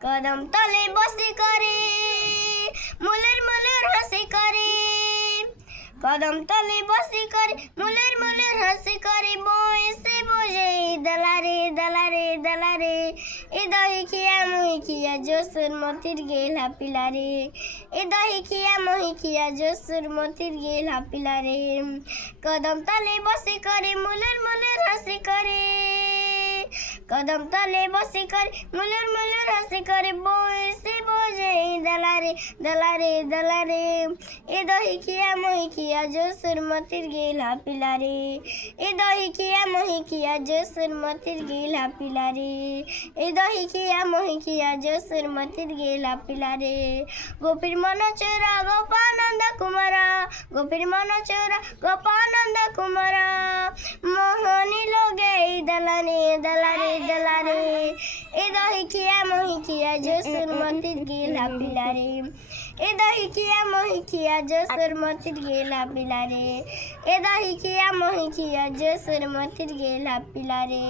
কদম তলে বসে করে মুলের মুলের হাসি করে, কদম তলে বসে করে মুলের মুলের হাসি করে, বয়সে বোঝে দলারে দলারে দলারে, এ দহি খিয়া মহি খিয়া জসুর মতির গেলা পিলারে, এ দহি খিয়া মহি খিয়া জসুর মতির গেলা পিলারে, কদম তলে বসে করে মুলের মুলের হাসি করে, কদম তলে বসে করে মুলের মুলের হাসি করে, বয়সে বোঝে দলারে দলারে দলারে, এ দহি খিয়া মহি খিয়া জসুর মতির গেলা পিলারে, এ দহি খিয়া মহি খিয়া জসুর মতির গেলা পিলারে, এ দহি খিয়া মহি খিয়া জসুর মতির গেলা পিলারে, গোপীর মন চোরা গোপানন্দ কুমার, গোপীর মন চোরা গোপানন্দ কুমার, মোহনী লোগে দলারে দলারে দলারে, এ দহি খিয়া মহি খিয়া জসুর মতির গেলা পিলারে, এ দহি খিয়া মহি খিয়া জসুর মতির গেলা পিলারে, এ দহি খিয়া মহি খিয়া জসুর মতির গেলা পিলারে,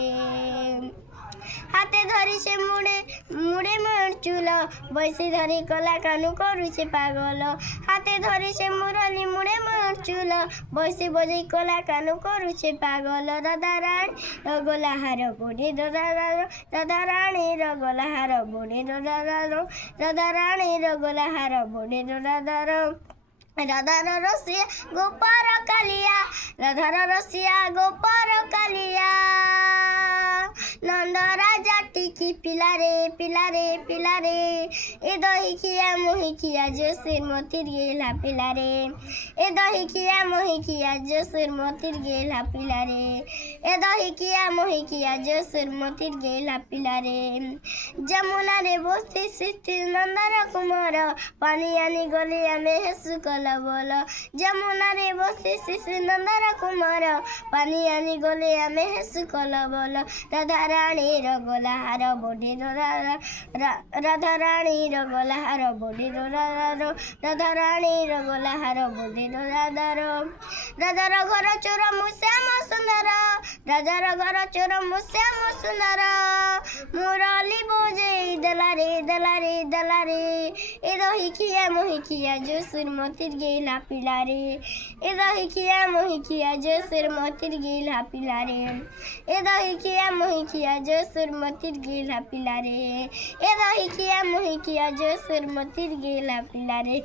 হাতে ধরিছে মুড়ে মুড়ে মোর চুল, বসে ধরি কলা কানু করুছে পাগল, হাতে ধরিছে মুরলি মুড়ে মোর চুল, বসে বজে কলা কানু করুছে পাগল, রাধারানী রগলা হার বুড়ি রাধারানী রগলা হার বুড়ি রাধারানী রগলা হার বুড়ি রাধার রসিয়া গোপার কালিয়া, রাধার রসিয়া গোপার কালিয়া, নন্দ রাজা টিকি পিলারে পিলারে পিলারে, এ দহি খিয়া মহি খিয়া জসুর মতির গেলা পিলারে, এ দহি খিয়া মহি খিয়া জসুর মতির গেলা পিলারে, এ দহি খিয়া মহি খিয়া জসুর মতির গেলা পিলারে, যমুনারে বসে সৃষ্টি নন্দর কুমার, পানি আনি গলে আমি হেসু কলা বল, যমুনারে বসে সৃষ্টি নন্দর কুমার, পানি আনি গলে আমি হেসু কলা বল, রাধারানী রগলা হার বডি রাধারানী রগলা হার বডি রাধারানী রগলা হার বডি রাধার ঘর চোর মুশ্যাম সুন্দর, রাজার ঘর চোর মুশ্যাম সুন্দর, মুরলি বোঝে দলারে দলারে দলারে, এ দহি খিয়া মহি খিয়া জসুর মতির গেলা পিলারে, এ দহি খিয়া মহি খিয়া জসুর মতির গেলা পিলারে, এ দহি খিয়া মহি খিয়া জসুর মতির গেলা পিলারে, এ দহি খিয়া মহি খিয়া জসুর মতির গেলা পিলারে।